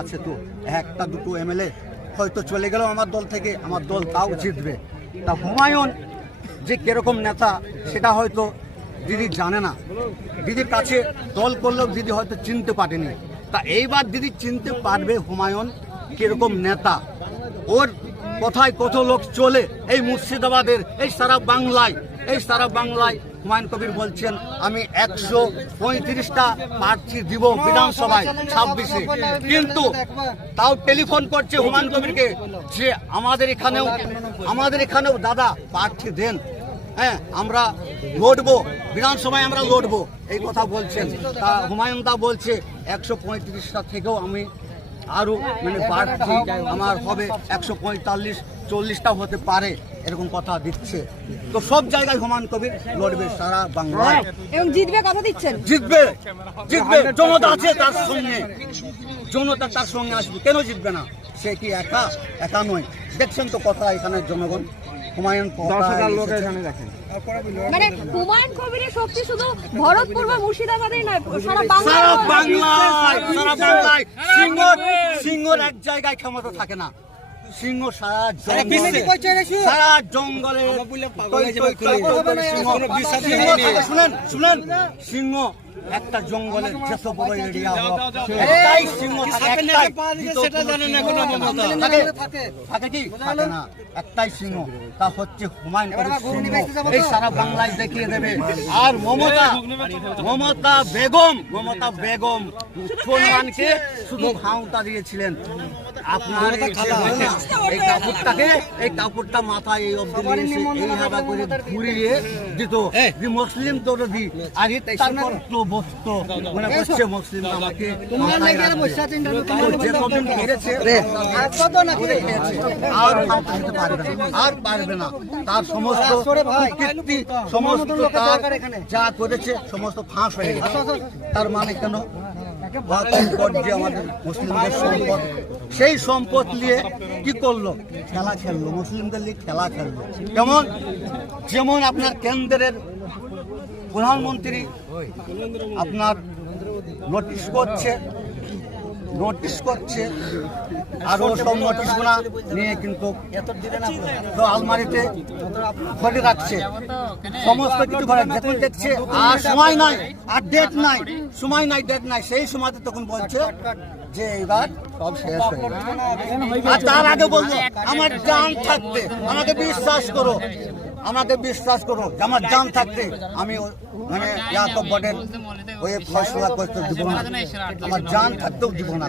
আছে তো, একটা দুটো এমএলএ হয়তো চলে গেল আমার দল থেকে, আমার দল তাও জিতবে। তা হুমায়ুন যে কীরকম নেতা, সেটা হয়তো দিদি জানে না। দিদির কাছে দল করলেও দিদি হয়তো চিনতে পারেনি। তা এইবার দিদি চিনতে পারবে হুমায়ুন কীরকম নেতা। ওর কোথায় কত লোক চলে এই মুর্শিদাবাদের, এই সারা বাংলায়, এই সারা বাংলায় হুমায়ুন কবির বলছেন, আমি একশো পঁয়ত্রিশটা প্রার্থী দিব বিধানসভায় ছাব্বিশে। কিন্তু তাও টেলিফোন করছে হুমায়ুন কবিরকে যে আমাদের এখানেও আমাদের এখানেও দাদা প্রার্থী দেন। হ্যাঁ আমরা লড়বো, বিধানসভায় আমরা লড়বো, এই কথা বলছেন। তা হুমায়ুন দা বলছে, একশো পঁয়ত্রিশটা থেকেও আমি আরও মানে বাড়তি আমার হবে একশো পঁয়তাল্লিশ চল্লিশটাও হতে পারে এরকম কথা দিচ্ছে। তো সব জায়গায় হুমায়ুন কবির লড়বে সারা বাংলায়। এবং জিতবে কথা দিচ্ছেন। জিতবে জিতবে জনতা আছে তার সঙ্গে। জনতা তার সঙ্গে আসবে। কেন জিতবে না? সে কি একা? একা নয়। দেখছেন তো কথা এখানে জনগণ। হুমায়ুন দশ হাজার লোক এখানে দেখেন। মানে হুমায়ুন কবিরের শক্তি শুধু ভরতপুর বা মুর্শিদাবাদেই নয় সারা সারা বাংলায় বাংলায় সারা বাংলায় সিংহ সিংহর এক জায়গায় ক্ষমতা থাকে না। সিংহ সারা জঙ্গলে সারা শুনেন শুনেন। সিংহ একটা জঙ্গলের যত বড় এরিয়া একটাই সিংহ থাকে কি? থাকে। না। একটাই তা হচ্ছে হুমায়ুন সিংহ। এই সারা বাংলায় দেখিয়ে দেবে। আর মমতা মমতা বেগম মমতা বেগম মুসলমানকে শুধু ভাঁওতা দিয়েছিলেন। আপনার এই কাপড়টাকে এই কাপড়টা মাথায় এই অব্দি এইভাবে করে ঘুরিয়ে দিত। যে মুসলিম তোর আর তারপর তো মানে বসছে মুসলিম আমাকে। মাথায় রাখবে। তো যে কদিন পেরেছে আর পারবে না আর পারবে না। তার সমস্ত কীর্তি সমস্ত তার যা করেছে সমস্ত ফাঁস হয়ে গেছে। তার মানে কেন? মুসলিমদের সম্পদ? সেই সম্পদ নিয়ে কি করল? খেলা খেললো, মুসলিমদের নিয়ে খেলা খেললো। যেমন যেমন আপনার কেন্দ্রের প্রধানমন্ত্রী আপনার নোটিশ করছে নোটিশ করছে আরও সব নোটিশগুলা নিয়ে কিন্তু আলমারিতে ভরে রাখছে। সমস্ত কিছু ভরে যখন দেখছে, আর সময় নাই, আর ডেট নাই, সময় নাই ডেট নাই। সেই সময়তে তখন বলছে যে এবার সব শেষ হয়ে আর তার আগে বলব আমার জান থাকতে আমাকে বিশ্বাস করো। আমাকে বিশ্বাস করো আমার জান থাকতে আমি মানে ইয়াকব বটের ওই ফসলা করতে দিব না। আমার জান থাকতেও দিব না।